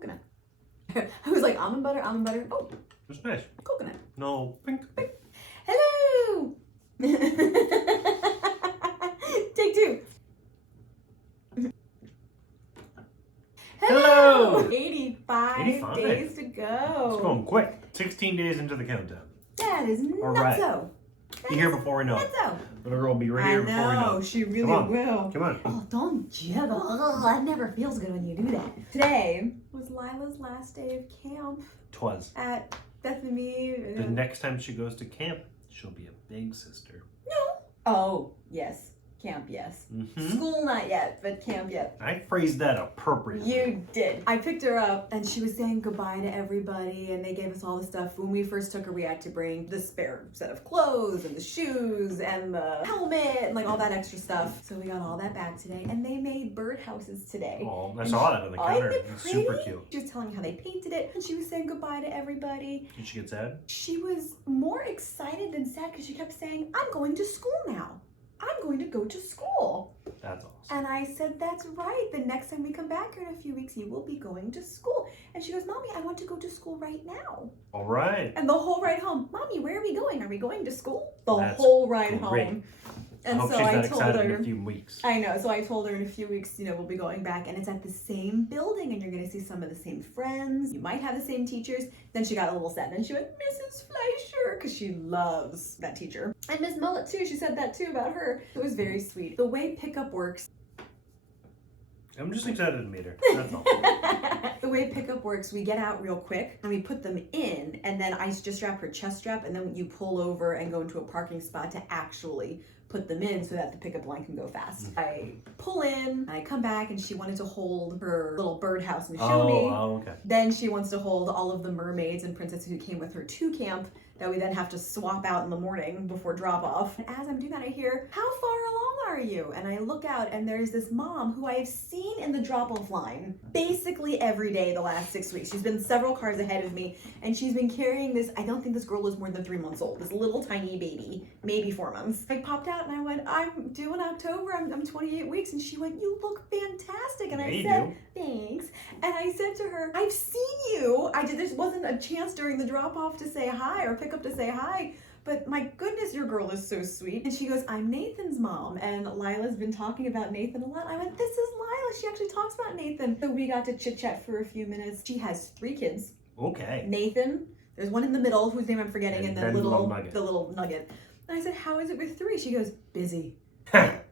coconut. I was like, almond butter, almond butter. Oh, It's nice. coconut. No, pink. Hello! Take two. Hello! 85 days to go. It's going quick. 16 days into the countdown. That is All not right. so. Be here before we know it. Not so. Little girl will be right here before we know it. She really Come on. will. Come on. Oh, don't jiggle. Ugh, that never feels good when you do that. Today was Lila's last day of camp Twas. at Bethany. The next time she goes to camp, she'll be a big sister. No. Oh, yes. Camp, yes. Mm-hmm. School, not yet, but camp, yes. I phrased that appropriately. You did. I picked her up and she was saying goodbye to everybody and they gave us all the stuff. When we first took her, we had to bring the spare set of clothes and the shoes and the helmet and like all that extra stuff. So we got all that back today and they made birdhouses today. Oh, I saw that on the counter. Isn't it It's super pretty? cute. She was telling me how they painted it and she was saying goodbye to everybody. Did she get sad? She was more excited than sad because she kept saying, I'm going to school now. I'm going to go to school. That's awesome. And I said, that's right. The next time we come back here in a few weeks, you will be going to school. And she goes, Mommy, I want to go to school right now. All right. And the whole ride home, Mommy, where are we going? Are we going to school? The That's whole ride great. home. I And hope so she's I that told excited her, in a few weeks. I know. So I told her in a few weeks, we'll be going back and it's at the same building and you're going to see some of the same friends. You might have the same teachers. Then she got a little sad. Then she went, Mrs. Fleischer, because she loves that teacher. And Miss Mullet too. She said that too about her. It was very sweet. The way pickup works. I'm just excited to meet her. That's all. The way pickup works, we get out real quick and we put them in and then I just strap her chest strap and then you pull over and go into a parking spot to actually put them in so that the pickup line can go fast. I pull in, and I come back and she wanted to hold her little birdhouse and show me. Oh, okay. Then she wants to hold all of the mermaids and princesses who came with her to camp that we then have to swap out in the morning before drop off. And as I'm doing that, I hear, how far along are you? And I look out and there's this mom who I have seen in the drop off line basically every day the last 6 weeks. She's been several cars ahead of me and she's been carrying this, I don't think this girl is more than 3 months old, this little tiny baby, maybe 4 months. I popped out and I went, I'm due in October, I'm 28 weeks. And she went, you look fantastic. And Yeah, I you said, do. thanks. And I said to her, I've seen you. There wasn't a chance during the drop off to say hi or pick up to say hi. But my goodness, your girl is so sweet. And she goes, I'm Nathan's mom. And Lila's been talking about Nathan a lot. I went, this is Lila. She actually talks about Nathan. So we got to chit chat for a few minutes. She has 3 kids. Okay. Nathan, there's one in the middle whose name I'm forgetting, and then the Little Nugget. little nugget. And I said, how is it with 3? She goes, busy.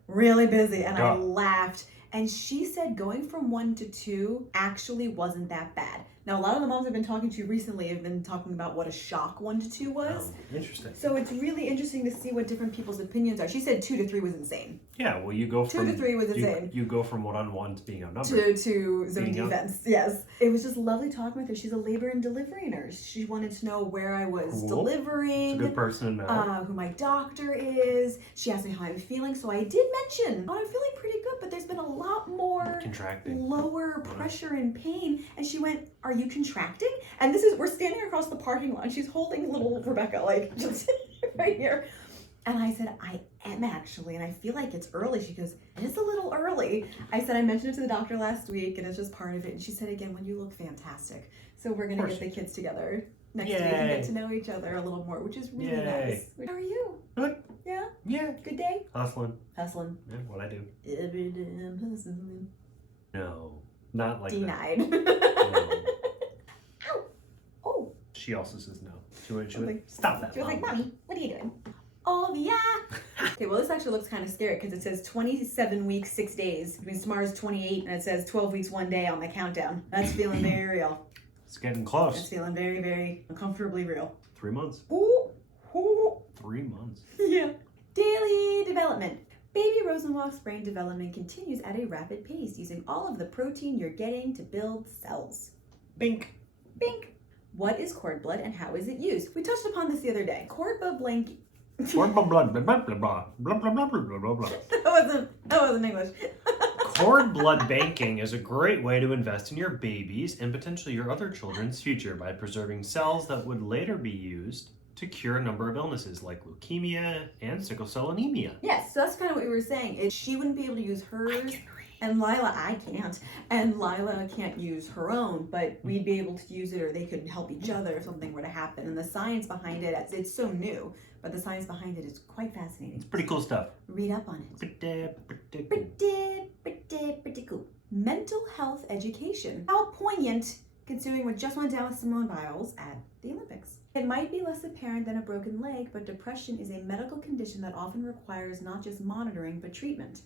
Really busy. And I Duh. laughed. And she said going from 1 to 2 actually wasn't that bad. Now, a lot of the moms I've been talking to recently have been talking about what a shock 1 to 2 was. Oh, interesting. So it's really interesting to see what different people's opinions are. She said 2 to 3 was insane. Yeah, well, you go 2 from to 3 was insane. You go from 1-on-1 to being outnumbered. To zone Being out. defense, yes. It was just lovely talking with her. She's a labor and delivery nurse. She wanted to know where I was Cool. delivering. It's a good person to know. Who my doctor is. She asked me how I'm feeling, so I did mention, oh, I'm feeling pretty good, but there's been a lot more Contracting. lower pressure and pain. And she went, are you contracting? And we're standing across the parking lot. She's holding little Rebecca, like, just right here. And I said, I am actually, and I feel like it's early. She goes, it is a little early. I said, I mentioned it to the doctor last week, and it's just part of it. And she said again, well, you look fantastic. So we're going to get the kids together next week and get to know each other a little more, which is really nice. How are you? Good. Yeah? Yeah. Good day? Hustling. Hustling. Yeah, what I do. Every day I'm hustling. No. Not like Denied. that. Ow! Oh. She also says no. She would like- stop that. She was like, Mom. Mommy, what are you doing? Oh, yeah. Okay, well, this actually looks kind of scary because it says 27 weeks, 6 days. It means tomorrow's 28, and it says 12 weeks, 1 day on the countdown. That's feeling very real. It's getting That's close. feeling very, very uncomfortably real. 3 months. Ooh, ooh. 3 months. Yeah. Daily development. Baby Rosenwalk's brain development continues at a rapid pace using all of the protein you're getting to build cells. Bink. Bink. What is cord blood and how is it used? We touched upon this the other day. Cord blood blank. Blah blah blah blah blah blah blah blah blah blah blah blah blah. That wasn't English. Cord blood banking is a great way to invest in your baby's and potentially your other children's future by preserving cells that would later be used to cure a number of illnesses like leukemia and sickle cell anemia. Yes, so that's kind of what we were saying. Is she wouldn't be able to use hers. And I can't. And Lila can't use her own, but we'd be able to use it, or they could help each other if something were to happen. And the science behind it, it's so new, but the science behind it is quite fascinating. It's pretty cool stuff. Read up on it. Pretty cool. Pretty cool. Mental health education. How poignant, considering what just went down with Simone Biles at the Olympics. It might be less apparent than a broken leg, but depression is a medical condition that often requires not just monitoring, but treatment.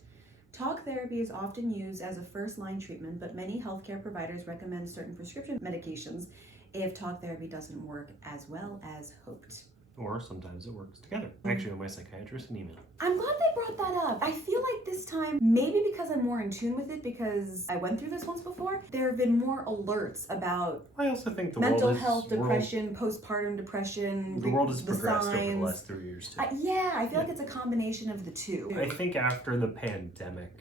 Talk therapy is often used as a first-line treatment, but many healthcare providers recommend certain prescription medications if talk therapy doesn't work as well as hoped. Or sometimes it works together. I actually owe my psychiatrist an email. I'm glad they brought that up. I feel like this time, maybe because I'm more in tune with it, because I went through this once before, there have been more alerts about I also think the mental world health, depression, postpartum depression, the world has progressed over the signs. last 3 years too. I feel like it's a combination of the two. I think after the pandemic,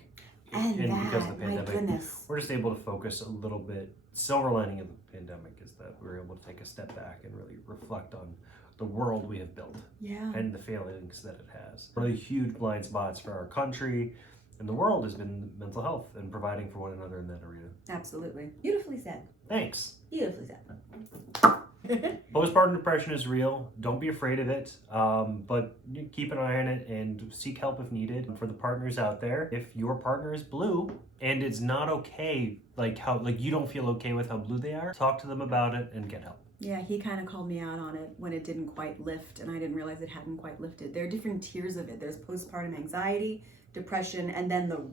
And because that, of the my pandemic, goodness. we're just able to focus a little bit. Silver lining of the pandemic is that we're able to take a step back and really reflect on the world we have built Yeah. and the failings that it has. One of the huge blind spots for our country and the world has been mental health and providing for one another in that arena. Absolutely. Beautifully said. Thanks. Beautifully said. Postpartum depression is real. Don't be afraid of it, but keep an eye on it and seek help if needed. For the partners out there, if your partner is blue and it's not okay, like you don't feel okay with how blue they are, talk to them about it and get help. Yeah, he kind of called me out on it when it didn't quite lift, and I didn't realize it hadn't quite lifted. There are different tiers of it. There's postpartum anxiety, depression, and then the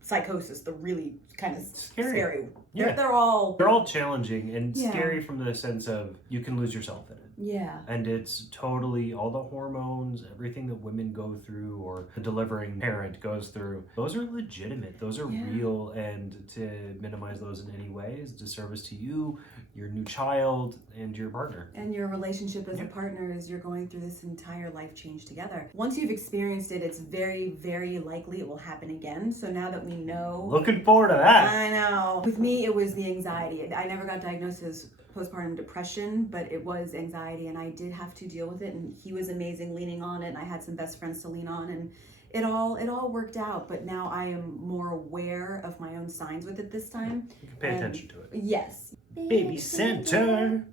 psychosis, the really kind of scary. Yeah. They're all challenging and scary from the sense of you can lose yourself in it. Yeah. And it's totally all the hormones, everything that women go through or a delivering parent goes through. Those are legitimate. Those are real. And to minimize those in any way is a disservice to you, your new child, and your partner. And your relationship as a partner is you're going through this entire life change together. Once you've experienced it, it's very, very likely it will happen again. So now that we know. Looking forward to that. I know. With me, it was the anxiety. I never got diagnosed as postpartum depression, but it was anxiety, and I did have to deal with it, and he was amazing leaning on it, and I had some best friends to lean on, and it all worked out. But now I am more aware of my own signs with it this time. You can pay attention to it. Yes. Baby center.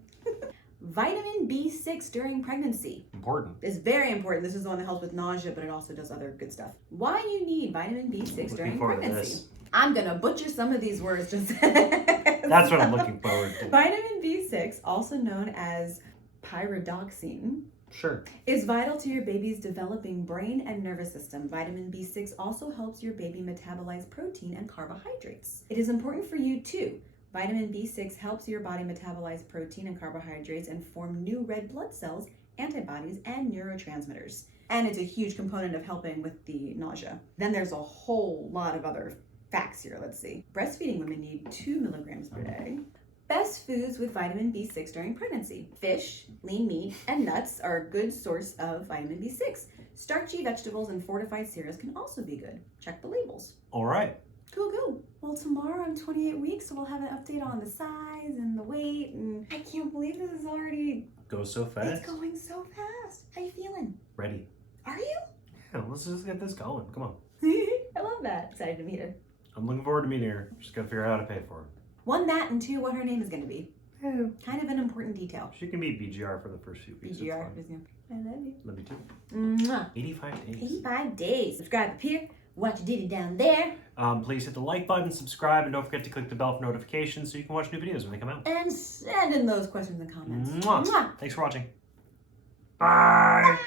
Vitamin B6 during pregnancy Important. is very important. This is the one that helps with nausea, but it also does other good stuff. Why you need vitamin B6 during pregnancy? I'm gonna butcher some of these words just That's what I'm looking forward to. Vitamin B6, also known as pyridoxine, Sure. is vital to your baby's developing brain and nervous system. Vitamin B6 also helps your baby metabolize protein and carbohydrates. It is important for you too. Vitamin B6 helps your body metabolize protein and carbohydrates and form new red blood cells, antibodies, and neurotransmitters. And it's a huge component of helping with the nausea. Then there's a whole lot of other facts here. Let's see. Breastfeeding women need 2 milligrams per day. Best foods with vitamin B6 during pregnancy. Fish, lean meat, and nuts are a good source of vitamin B6. Starchy vegetables and fortified cereals can also be good. Check the labels. All right. Cool. Well, tomorrow I'm 28 weeks, so we'll have an update on the size and the weight, and I can't believe this is already... Goes so fast. It's going so fast. How you feeling? Ready. Are you? Yeah, let's just get this going. Come on. I love that. Excited to meet her. I'm looking forward to meeting her. Just gotta figure out how to pay for her. 1, that, and 2, what her name is going to be. Kind of an important detail. She can be BGR for the first few weeks. BGR. It's fine. I love you. Love you too. Mwah. 85 days. 85 days. Subscribe up here. Watch Diddy down there. Please hit the like button, subscribe, and don't forget to click the bell for notifications so you can watch new videos when they come out. And send in those questions and comments. Mwah. Mwah. Thanks for watching. Bye.